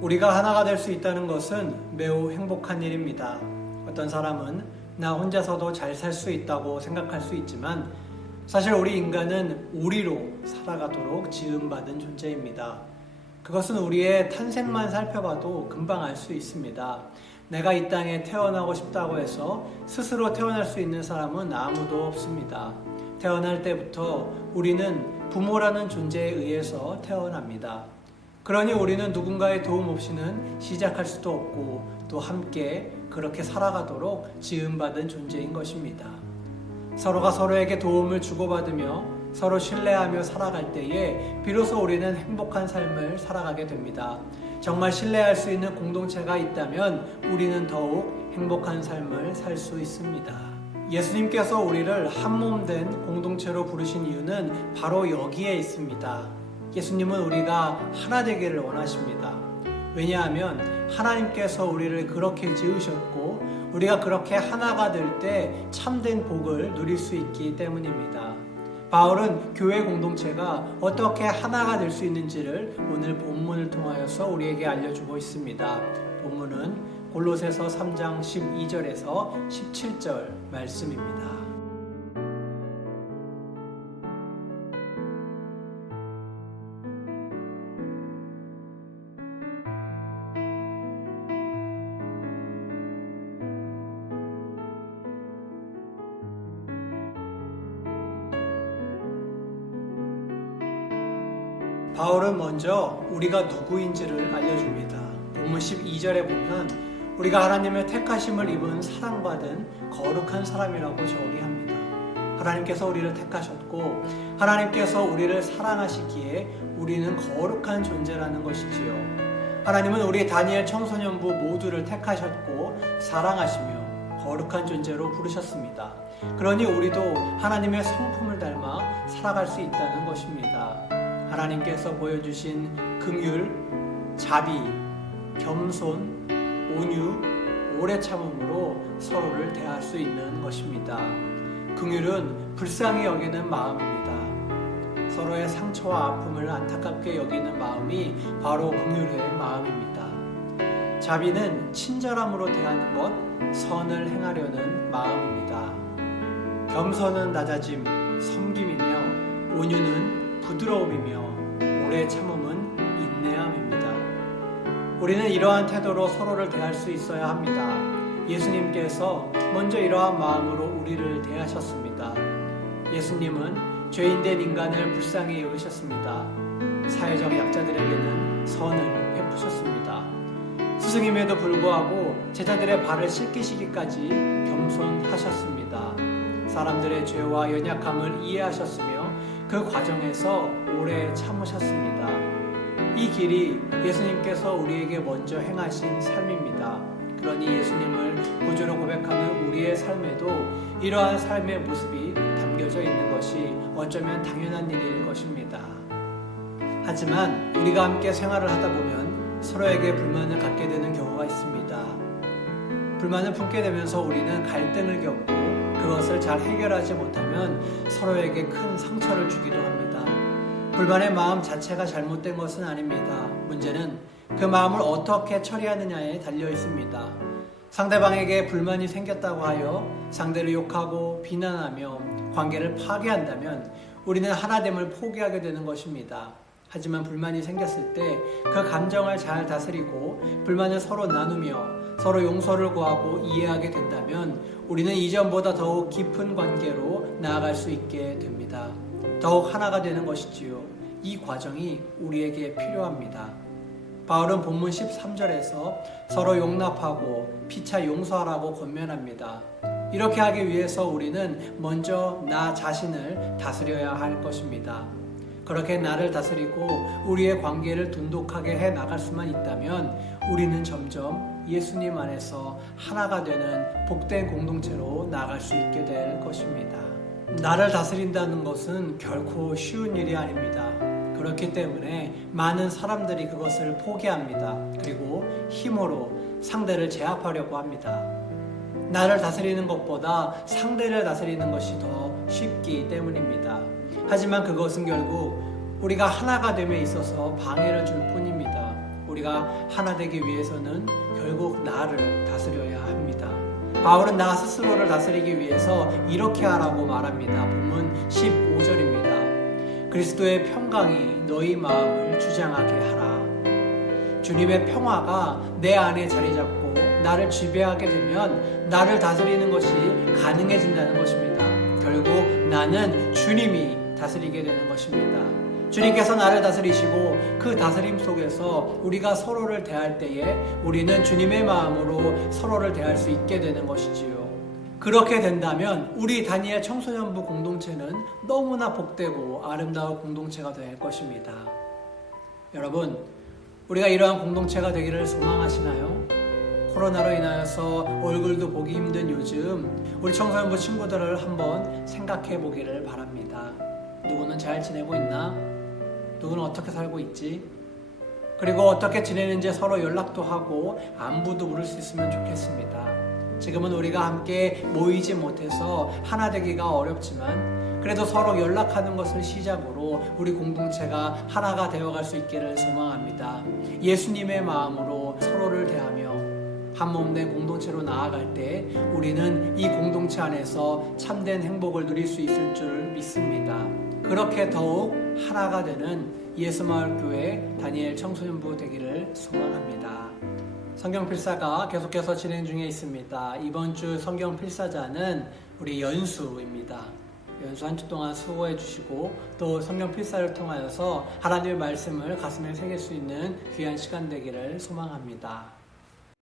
우리가 하나가 될 수 있다는 것은 매우 행복한 일입니다. 어떤 사람은 나 혼자서도 잘 살 수 있다고 생각할 수 있지만 사실 우리 인간은 우리로 살아가도록 지음받은 존재입니다. 그것은 우리의 탄생만 살펴봐도 금방 알 수 있습니다. 내가 이 땅에 태어나고 싶다고 해서 스스로 태어날 수 있는 사람은 아무도 없습니다. 태어날 때부터 우리는 부모라는 존재에 의해서 태어납니다. 그러니 우리는 누군가의 도움 없이는 시작할 수도 없고 또 함께 그렇게 살아가도록 지음받은 존재인 것입니다. 서로가 서로에게 도움을 주고받으며 서로 신뢰하며 살아갈 때에 비로소 우리는 행복한 삶을 살아가게 됩니다. 정말 신뢰할 수 있는 공동체가 있다면 우리는 더욱 행복한 삶을 살 수 있습니다. 예수님께서 우리를 한 몸 된 공동체로 부르신 이유는 바로 여기에 있습니다. 예수님은 우리가 하나 되기를 원하십니다. 왜냐하면 하나님께서 우리를 그렇게 지으셨고 우리가 그렇게 하나가 될 때 참된 복을 누릴 수 있기 때문입니다. 바울은 교회 공동체가 어떻게 하나가 될 수 있는지를 오늘 본문을 통하여서 우리에게 알려주고 있습니다. 본문은 골로새서 3장 12절에서 17절 말씀입니다. 바울은 먼저 우리가 누구인지를 알려줍니다. 본문 12절에 보면 우리가 하나님의 택하심을 입은 사랑받은 거룩한 사람이라고 정의합니다. 하나님께서 우리를 택하셨고 하나님께서 우리를 사랑하시기에 우리는 거룩한 존재라는 것이지요. 하나님은 우리 다니엘 청소년부 모두를 택하셨고 사랑하시며 거룩한 존재로 부르셨습니다. 그러니 우리도 하나님의 성품을 닮아 살아갈 수 있다는 것입니다. 하나님께서 보여주신 긍휼, 자비, 겸손, 온유, 오래 참음으로 서로를 대할 수 있는 것입니다. 긍휼은 불쌍히 여기는 마음입니다. 서로의 상처와 아픔을 안타깝게 여기는 마음이 바로 긍휼의 마음입니다. 자비는 친절함으로 대하는 것, 선을 행하려는 마음입니다. 겸손은 낮아짐, 섬김이며 온유는 부드러움이며 오래 참음은 인내함입니다. 우리는 이러한 태도로 서로를 대할 수 있어야 합니다. 예수님께서 먼저 이러한 마음으로 우리를 대하셨습니다. 예수님은 죄인된 인간을 불쌍히 여기셨습니다. 사회적 약자들에게는 선을 베푸셨습니다. 스승임에도 불구하고 제자들의 발을 씻기시기까지 겸손하셨습니다. 사람들의 죄와 연약함을 이해하셨으며 그 과정에서 오래 참으셨습니다. 이 길이 예수님께서 우리에게 먼저 행하신 삶입니다. 그러니 예수님을 구주로 고백하는 우리의 삶에도 이러한 삶의 모습이 담겨져 있는 것이 어쩌면 당연한 일일 것입니다. 하지만 우리가 함께 생활을 하다 보면 서로에게 불만을 갖게 되는 경우가 있습니다. 불만을 품게 되면서 우리는 갈등을 겪고 그것을 잘 해결하지 못하면 서로에게 큰 상처를 주기도 합니다. 불만의 마음 자체가 잘못된 것은 아닙니다. 문제는 그 마음을 어떻게 처리하느냐에 달려 있습니다. 상대방에게 불만이 생겼다고 하여 상대를 욕하고 비난하며 관계를 파괴한다면 우리는 하나됨을 포기하게 되는 것입니다. 하지만 불만이 생겼을 때 그 감정을 잘 다스리고 불만을 서로 나누며 서로 용서를 구하고 이해하게 된다면 우리는 이전보다 더욱 깊은 관계로 나아갈 수 있게 됩니다. 더욱 하나가 되는 것이지요. 이 과정이 우리에게 필요합니다. 바울은 본문 13절에서 서로 용납하고 피차 용서하라고 권면합니다. 이렇게 하기 위해서 우리는 먼저 나 자신을 다스려야 할 것입니다. 그렇게 나를 다스리고 우리의 관계를 돈독하게 해 나갈 수만 있다면 우리는 점점 예수님 안에서 하나가 되는 복된 공동체로 나아갈 수 있게 될 것입니다. 나를 다스린다는 것은 결코 쉬운 일이 아닙니다. 그렇기 때문에 많은 사람들이 그것을 포기합니다. 그리고 힘으로 상대를 제압하려고 합니다. 나를 다스리는 것보다 상대를 다스리는 것이 더 쉽기 때문입니다. 하지만 그것은 결국 우리가 하나가 됨에 있어서 방해를 줄 뿐입니다. 우리가 하나 되기 위해서는 결국 나를 다스려야 합니다. 바울은 나 스스로를 다스리기 위해서 이렇게 하라고 말합니다. 본문 15절입니다. 그리스도의 평강이 너희 마음을 주장하게 하라. 주님의 평화가 내 안에 자리 잡고 나를 지배하게 되면 나를 다스리는 것이 가능해진다는 것입니다. 결국 나는 주님이 다스리게 되는 것입니다. 주님께서 나를 다스리시고 그 다스림 속에서 우리가 서로를 대할 때에 우리는 주님의 마음으로 서로를 대할 수 있게 되는 것이지요. 그렇게 된다면 우리 다니엘 청소년부 공동체는 너무나 복되고 아름다운 공동체가 될 것입니다. 여러분, 우리가 이러한 공동체가 되기를 소망하시나요? 코로나로 인하여서 얼굴도 보기 힘든 요즘 우리 청소년부 친구들을 한번 생각해 보기를 바랍니다. 누구는 잘 지내고 있나? 누구는 어떻게 살고 있지? 그리고 어떻게 지내는지 서로 연락도 하고 안부도 물을 수 있으면 좋겠습니다. 지금은 우리가 함께 모이지 못해서 하나 되기가 어렵지만 그래도 서로 연락하는 것을 시작으로 우리 공동체가 하나가 되어갈 수 있기를 소망합니다. 예수님의 마음으로 서로를 대하며 한 몸된 공동체로 나아갈 때 우리는 이 공동체 안에서 참된 행복을 누릴 수 있을 줄 믿습니다. 그렇게 더욱 하나가 되는 예수마을교회 다니엘 청소년부 되기를 소망합니다. 성경필사가 계속해서 진행 중에 있습니다. 이번 주 성경필사자는 우리 연수입니다. 연수 한 주 동안 수고해 주시고 또 성경필사를 통하여서 하나님의 말씀을 가슴에 새길 수 있는 귀한 시간 되기를 소망합니다.